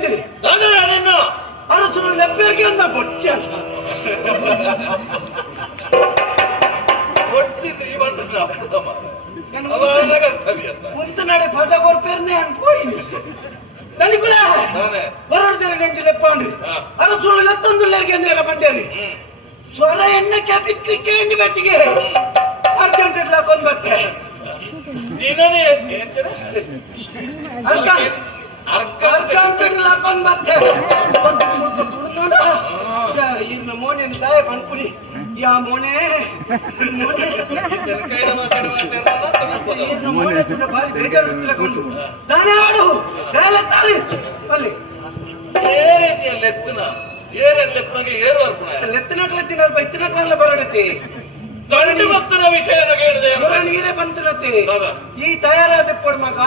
ഉണ്ട് അറസുള്ള ലെപ്പേർക്ക് എന്നാ പൊടിച്ചാണ് ಮುಂತನಾಡೆ ಪದ ಕೊರ್ಪೇರ್ನೆ ಅನ್ಕೋಯಿನಿ ನನಗುಲ ಬರೋಡ್ತಾರೆ ನೆಂಜು ಲೆಪ್ಪಾಂಡು ಅರಸುಳು ಲತ್ತೊಂದುಲ್ಲರಿಗೆ ಅಂದೇರ ಬಂಡೇರಿ ಸ್ವರ ಎಣ್ಣಕ್ಕೆ ಬಿಕ್ಕೇಂಡಿ ಬೆಟ್ಟಿಗೆ ಅರ್ಜೆಂಟ್ ಹಾಕೊಂಡ್ ಬರ್ತೆ ಅರ್ಕಾಂಟೆಡ್ ಹಾಕೊಂಡ್ ಬರ್ತೆ ಇನ್ನು ಮೋನಿನ ದಾಯ ಪನ್ಪುಡಿ ಯಾ ಮೋನೆ ಮೋನೆ ಭಾರಿ ಬೇಜಾರು ತಿಳ್ಕೊಂಡು ದಾನೆ ಆಡು ದಾಲೆತ್ತಾರೆ ಅಲ್ಲಿ ಲೆತ್ತಿನ ಇತ್ತಿನಕ್ಕೆಲ್ಲ ಬರಡತಿ ದಂಡು ಭಕ್ತನ ವಿಷಯ ಹೇಳಿದೆ ನೀರೇ ಬಂತಿರತ್ತೆ ಈ ತಯಾರಾದ ಕೊಡ್ ಮಗ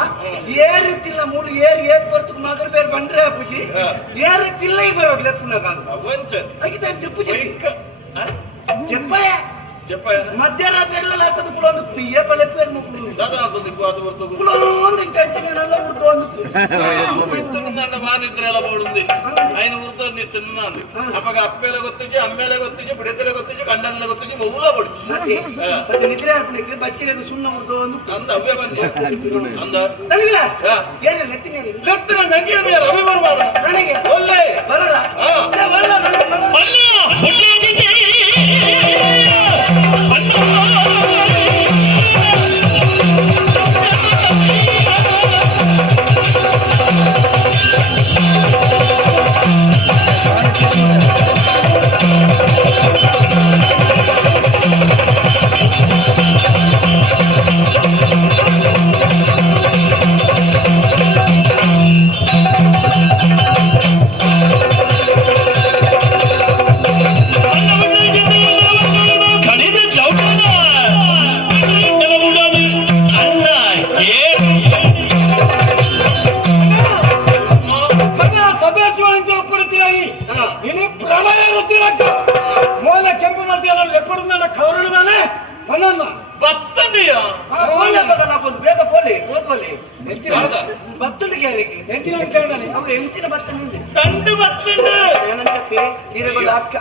ಏರಿತ್ತಿಲ್ಲ ಮೂಳು ಏತ್ ಬರ್ತು ಮಗರ ಬೇರೆ ಬಂದ್ರೆ ಅಪ್ಪುಜಿ ಏರಿತ್ತಿಲ್ಲ ಈ ಬರೋಡ್ ಲೆಪ್ಪುನಾಗ చెప్పాయ మధ్యరాత్రి వెళ్ళలేకపోతే ఇప్పుడు ఏ పల్లె పేరు ముక్కులు వారిద్దరు ఎలా పోడుంది ఆయన ఊరుతోంది తిన్నాను అప్పగా అప్పేలా గొత్తించి అమ్మేలా గొత్తించి పిడతల గొత్తించి కండల గొత్తించి మొవ్వులా పొడిచి నిద్ర ఏర్పడికి బచ్చిలకు సున్న ఊరుతోంది అంద అవే పని అంద ಲೆತ್ತಿನ ನಂಗೆ ರವಿ ಬರ್ಬಾರ ನನಗೆ ಒಳ್ಳೆ ಬರೋಣ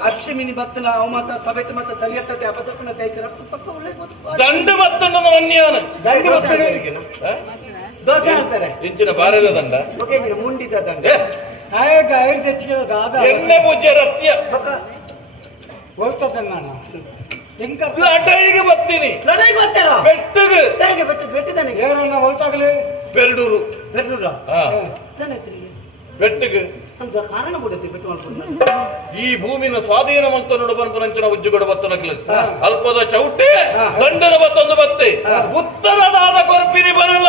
ಅಕ್ಷಮಿನಿ ಬತ್ತನ ಅವಮಾತ ಸಭೆಟ್ ಮತ ಸರಿಯತ್ತತೆ ಅಪಸಪ್ಪನ ತೈತರ ಪಕ್ಕ ಒಳ್ಳೆ ದಂಡು ಬತ್ತನ ವನ್ಯಾನ ದಂಡು ಬತ್ತನ ದೋಸೆ ಅಂತಾರೆ ಇಂಚಿನ ಬಾರದ ದಂಡ ಓಕೆ ಮುಂಡಿದ ದಂಡ ಆಯಕ ಐರ್ ತೆಚ್ಚಿಗೆ ದಾದ ಎಣ್ಣೆ ಪೂಜೆ ರತ್ಯ ಪಕ್ಕ ಹೋಗ್ತದೆ ನಾನು ಎಂಕ ಲಡೈಗೆ ಬತ್ತೀನಿ ಲಡೈಗೆ ಬರ್ತಾರ ಬೆಟ್ಟಗೆ ತನಗೆ ಬೆಟ್ಟದನಿಗೆ ಏನನ್ನ ಹೋಗ್ತಾಗಲಿ ಬೆರಡೂರು ಬೆಟ್ಟಗೆ ಅಂತ ಕಾರಣ ಕೊಡುತ್ತೆ ಬೆಟ್ಟು ಈ ಭೂಮಿನ ಸ್ವಾಧೀನ ಮಂತ ನೋಡಬಂಪರಂಚನ ಉಜ್ಜುಗಡ ಬತ್ತನಗ್ಲ ಅಲ್ಪದ ಚೌಟೆ ದಂಡನ ಬತ್ತೊಂದು ಬತ್ತೆ ಉತ್ತರದಾದ ಕೊರ್ಪಿರಿ ಬರಲ್ಲ